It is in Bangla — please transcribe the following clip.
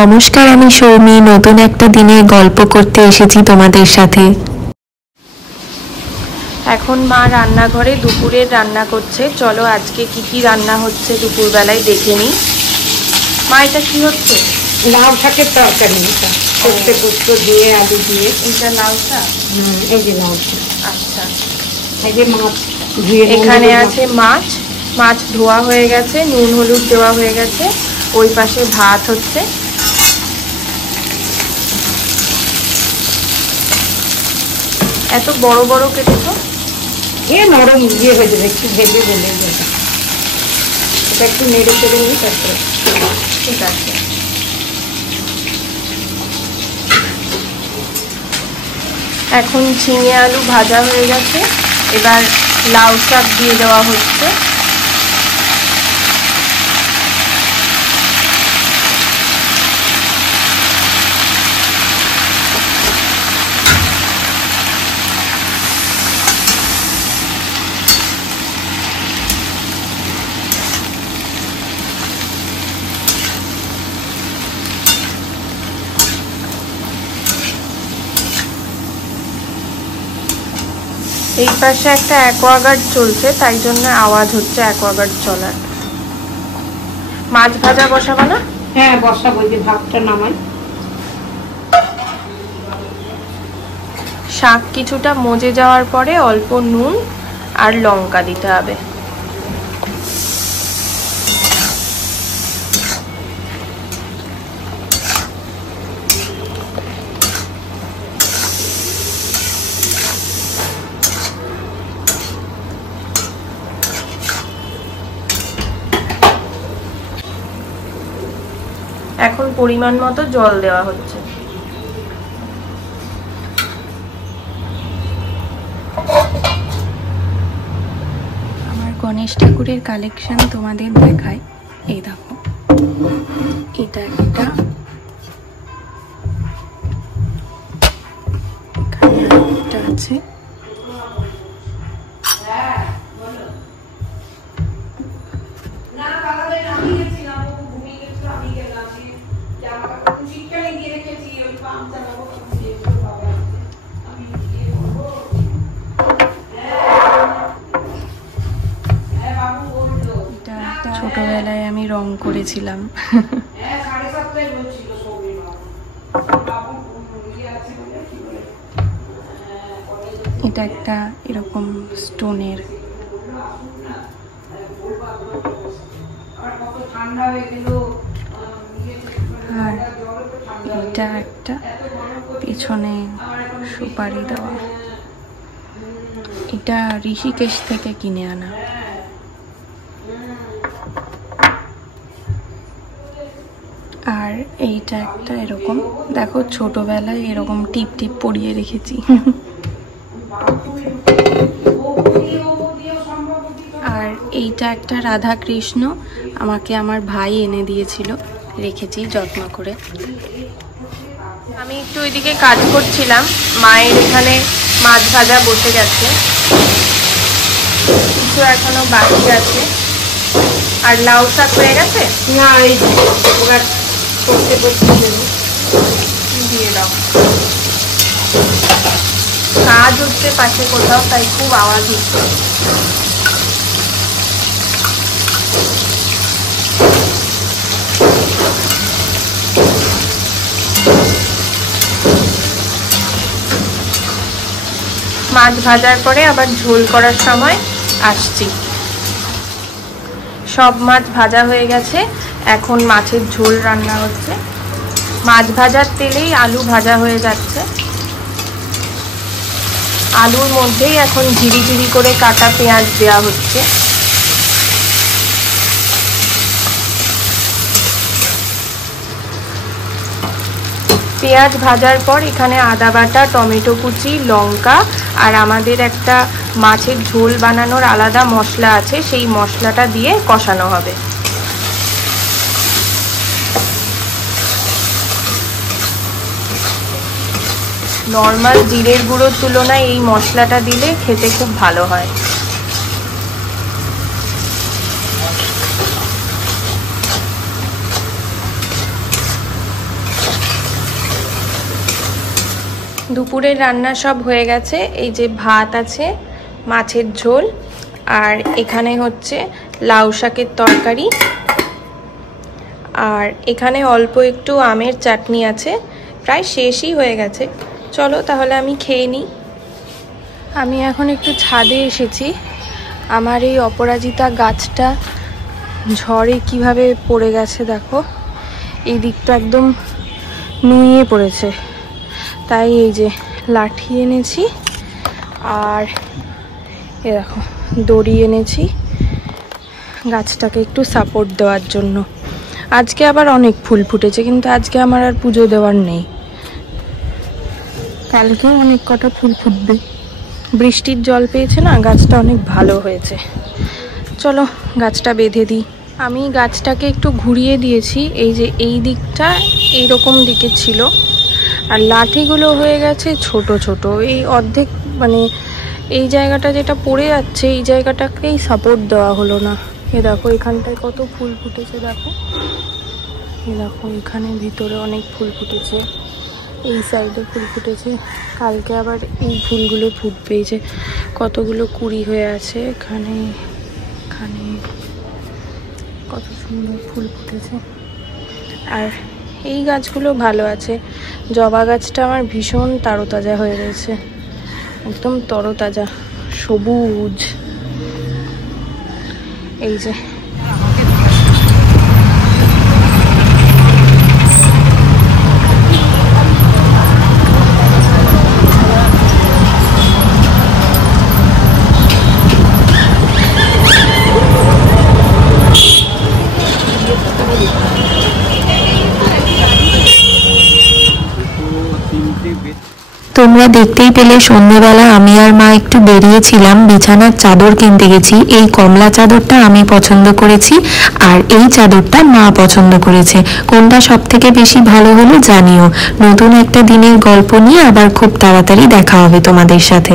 নমস্কার, আমি সৌমি নতুন একটা দিনে গল্প করতে এসেছি তোমাদের সাথে। এখন মা রান্নাঘরে দুপুরের রান্না করছে। চলো আজকে কি কি রান্না হচ্ছে দুপুরবেলায় দেখে নিই। মা এটা কি হচ্ছে? লাউ শাকের তরকারি, সর্ষে পোস্ত দিয়ে আলু দিয়ে। এটা লাউ শাক? এই যে লাউ শাক। আচ্ছা, এই যে মাছ ধুয়ে, এখানে আছে মাছ। মাছ ধোয়া হয়ে গেছে, নুন হলুদ দেওয়া হয়ে গেছে। ওই পাশে ভাত হচ্ছে। এত বড় বড় কেটেছো? নরম হয়ে যাবে, একটু ভেজে বলে এটা একটু নেড়ে চেড়ে নিই, তারপরে ঠিক আছে। এখন ঝিঙে আলু ভাজা হয়ে গেছে, এবার লাউ শাক দিয়ে দেওয়া হচ্ছে। এই পাশে একটা অ্যাকোয়াগার্ড চলছে, তাই জন্য আওয়াজ হচ্ছে অ্যাকোয়াগার্ড চলার। মাছ ভাজা বসাবো না? হ্যাঁ বসাবো, যে ভাতটা নামাই। শাক কিছুটা মজে যাওয়ার পরে অল্প নুন আর লঙ্কা দিতে হবে। এখন পরিমাণ মতো জল দেওয়া হচ্ছে। আমার গণেশ ঠাকুরের কালেকশন তোমাদের দেখায়। এই দেখো, এটা একটা, এখানে একটা আছে, ছোটবেলায় আমি রং করেছিলাম। এটা একটা এরকম স্টোনের, আর এটা একটা পেছনে সুপারি দেওয়া। এটা ঋষিকেশ থেকে কিনে আনা। আর এইটা একটা এরকম, দেখো ছোটবেলায় এরকম টিপ টিপ পরিয়ে রেখেছি। আর এইটা একটা রাধা কৃষ্ণ, আমাকে আমার ভাই এনে দিয়েছিল, রেখেছি যত্ন করে। আমি একটু ওইদিকে কাজ করছিলাম, মায়ের এখানে মাছ ভাজা বসে গেছে, কিছু এখনো বাকি আছে। আর লাউ শাক হয়ে গেছে? না, এই ওরা সর্ষে পোস্ত দিয়ে দাও। কাজ হচ্ছে পাশে কোথাও, তাই খুব আওয়াজ হচ্ছে। মাছ ভাজার পরে আবার ঝোল করার সময় আসছি। সব মাছ ভাজা হয়ে গেছে, এখন মাছের ঝোল রান্না হচ্ছে। মাছ ভাজার তেলেই আলু ভাজা হয়ে যাচ্ছে। আলুর মধ্যেই এখন ঝিরি ঝিরি করে কাটা পেঁয়াজ দেওয়া হচ্ছে। পেঁয়াজ ভাজার পর এখানে আদা বাটা, টমেটো কুচি, লঙ্কা আর আমাদের একটা মাছের ঝোল বানানোর আলাদা মশলা আছে, সেই মশলাটা দিয়ে কষানো হবে। নর্মাল জিরের গুঁড়োর তুলনায় এই মশলাটা দিলে খেতে খুব ভালো হয়। দুপুরের রান্না সব হয়ে গেছে। এই যে ভাত আছে, মাছের ঝোল, আর এখানে হচ্ছে লাউ শাকের তরকারি, আর এখানে অল্প একটু আমের চাটনি আছে। প্রায় শেষই হয়ে গেছে। চলো তাহলে আমি খেয়ে নিই। আমি এখন একটু ছাদে এসেছি। আমার এই অপরাজিতা গাছটা ঝড়ে কিভাবে পড়ে গেছে দেখো, এই দিকটা একদম নুয়ে পড়েছে। তাই এই যে লাঠি এনেছি আর এ দেখো দড়ি এনেছি গাছটাকে একটু সাপোর্ট দেওয়ার জন্য। আজকে আবার অনেক ফুল ফুটেছে, কিন্তু আজকে আমার আর পুজো দেওয়ার নেই। কালকেও অনেক কটা ফুল ফুটবে। বৃষ্টির জল পেয়েছে না, গাছটা অনেক ভালো হয়েছে। চলো গাছটা বেঁধে দিই। আমি গাছটাকে একটু ঘুরিয়ে দিয়েছি। এই যে এই দিকটা এইরকম দিকে ছিল, আর লাঠিগুলো হয়ে গেছে ছোট ছোট। এই অর্ধেক মানে এই জায়গাটা যেটা পড়ে যাচ্ছে, এই জায়গাটাকেই সাপোর্ট দেওয়া হলো না। এ দেখো এখানটায় কত ফুল ফুটেছে দেখো, এ দেখো এখানে ভিতরে অনেক ফুল ফুটেছে, এই সাইডে ফুল ফুটেছে। কালকে আবার এই ফুলগুলো ফুটবে। এই যে কতগুলো কুড়ি হয়ে আছে এখানে, এখানে কত সুন্দর ফুল ফুটেছে। আর এই গাছগুলো ভালো আছে। জবা গাছটা আমার ভীষণ তারতাজা হয়ে রয়েছে, একদম তরতাজা সবুজ। এই যে তোমরা দেখতেই পেলে সন্ধ্যেবেলা আমি আর মা একটু বেরিয়েছিলাম, বিছানার চাদর কিনতে গেছি। এই কমলা চাদরটা আমি পছন্দ করেছি, আর এই চাদরটা মা পছন্দ করেছে। কোনটা সব থেকে বেশি ভালো হলো জানিও। নতুন একটা দিনের গল্প নিয়ে আবার খুব তাড়াতাড়ি দেখা হবে তোমাদের সাথে।